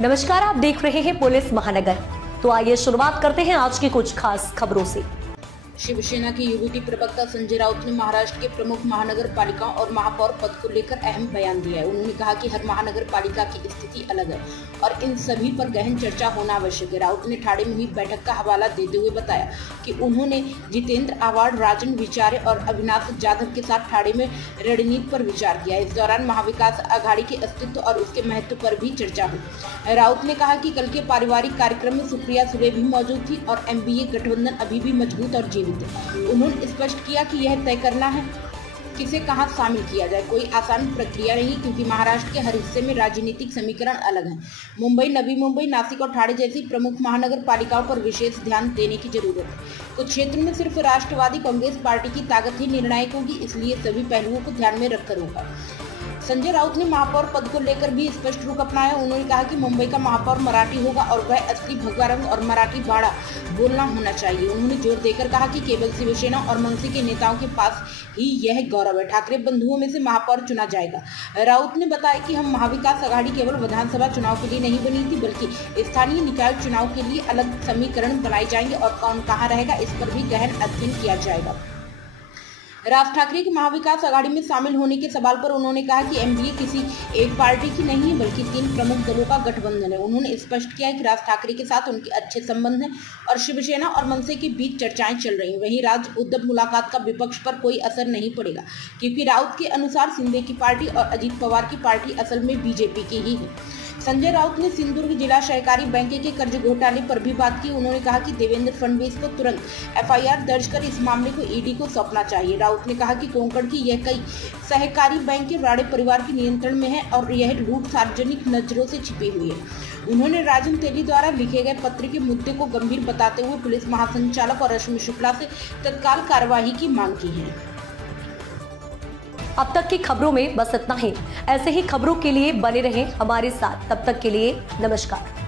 नमस्कार, आप देख रहे हैं पुलिस महानगर। तो आइए शुरुआत करते हैं आज की कुछ खास खबरों से। शिवसेना के यूबीटी प्रवक्ता संजय राउत ने महाराष्ट्र के प्रमुख महानगर पालिकाओं और महापौर पद को लेकर अहम बयान दिया है। उन्होंने कहा कि हर महानगर पालिका की स्थिति अलग है और इन सभी पर गहन चर्चा होना आवश्यक है। राउत ने ठाणे में हुई बैठक का हवाला देते हुए बताया कि उन्होंने जितेंद्र आव्हाड, राजन विचारे और अविनाश जाधव के साथ ठाणे में रणनीति पर विचार किया। इस दौरान महाविकास आघाड़ी के अस्तित्व और उसके महत्व पर भी चर्चा हुई। राउत ने कहा कि कल के पारिवारिक कार्यक्रम में सुप्रिया सुले भी मौजूद थी और एनडीए गठबंधन अभी भी मजबूत और जीवित। उन्होंने स्पष्ट किया कि यह तय करना है किसे कहां शामिल किया जाए कोई आसान प्रक्रिया नहीं, क्योंकि महाराष्ट्र के हर हिस्से में राजनीतिक समीकरण अलग हैं। मुंबई, नवी मुंबई, नासिक और ठाणे जैसी प्रमुख महानगर पालिकाओं पर विशेष ध्यान देने की जरूरत है। कुछ क्षेत्र में सिर्फ राष्ट्रवादी कांग्रेस पार्टी की ताकत ही निर्णायक होगी, इसलिए सभी पहलुओं को ध्यान में रखकर होगा। संजय राउत ने महापौर पद को लेकर भी स्पष्ट रुख अपनाया। उन्होंने कहा कि मुंबई का महापौर मराठी होगा और वह असली भगवा रंग और मराठी बाड़ा बोलना होना चाहिए। उन्होंने जोर देकर कहा कि केवल शिवसेना और मनसे के नेताओं के पास ही यह गौरव है। ठाकरे बंधुओं में से महापौर चुना जाएगा। राउत ने बताया कि हम महाविकास आघाड़ी केवल विधानसभा चुनाव के लिए नहीं बनी थी, बल्कि स्थानीय निकाय चुनाव के लिए अलग समीकरण बनाए जाएंगे और कौन कहाँ रहेगा इस पर भी गहन अध्ययन किया जाएगा। राज ठाकरे की महाविकास आघाड़ी में शामिल होने के सवाल पर उन्होंने कहा कि एनडीए किसी एक पार्टी की नहीं है, बल्कि 3 प्रमुख दलों का गठबंधन है। उन्होंने स्पष्ट किया कि राज ठाकरे के साथ उनके अच्छे संबंध हैं और शिवसेना और मनसे के बीच चर्चाएं चल रही हैं। वहीं राज उद्धव मुलाकात का विपक्ष पर कोई असर नहीं पड़ेगा, क्योंकि राउत के अनुसार शिंदे की पार्टी और अजित पवार की पार्टी असल में बीजेपी की ही है। संजय राउत ने सिंधुदुर्ग जिला सहकारी बैंक के कर्ज घोटाले पर भी बात की। उन्होंने कहा कि देवेंद्र फडणवीस को तुरंत एफआईआर दर्ज कर इस मामले को ईडी को सौंपना चाहिए। राउत ने कहा कि कोंकण की यह कई सहकारी बैंक के राणे परिवार के नियंत्रण में है और यह लूट सार्वजनिक नजरों से छिपी हुई है। उन्होंने राजन तेली द्वारा लिखे गए पत्र के मुद्दे को गंभीर बताते हुए पुलिस महासंचालक और रश्मि शुक्ला से तत्काल कार्यवाही की मांग की है। अब तक की खबरों में बस इतना ही। ऐसे ही खबरों के लिए बने रहें हमारे साथ। तब तक के लिए नमस्कार।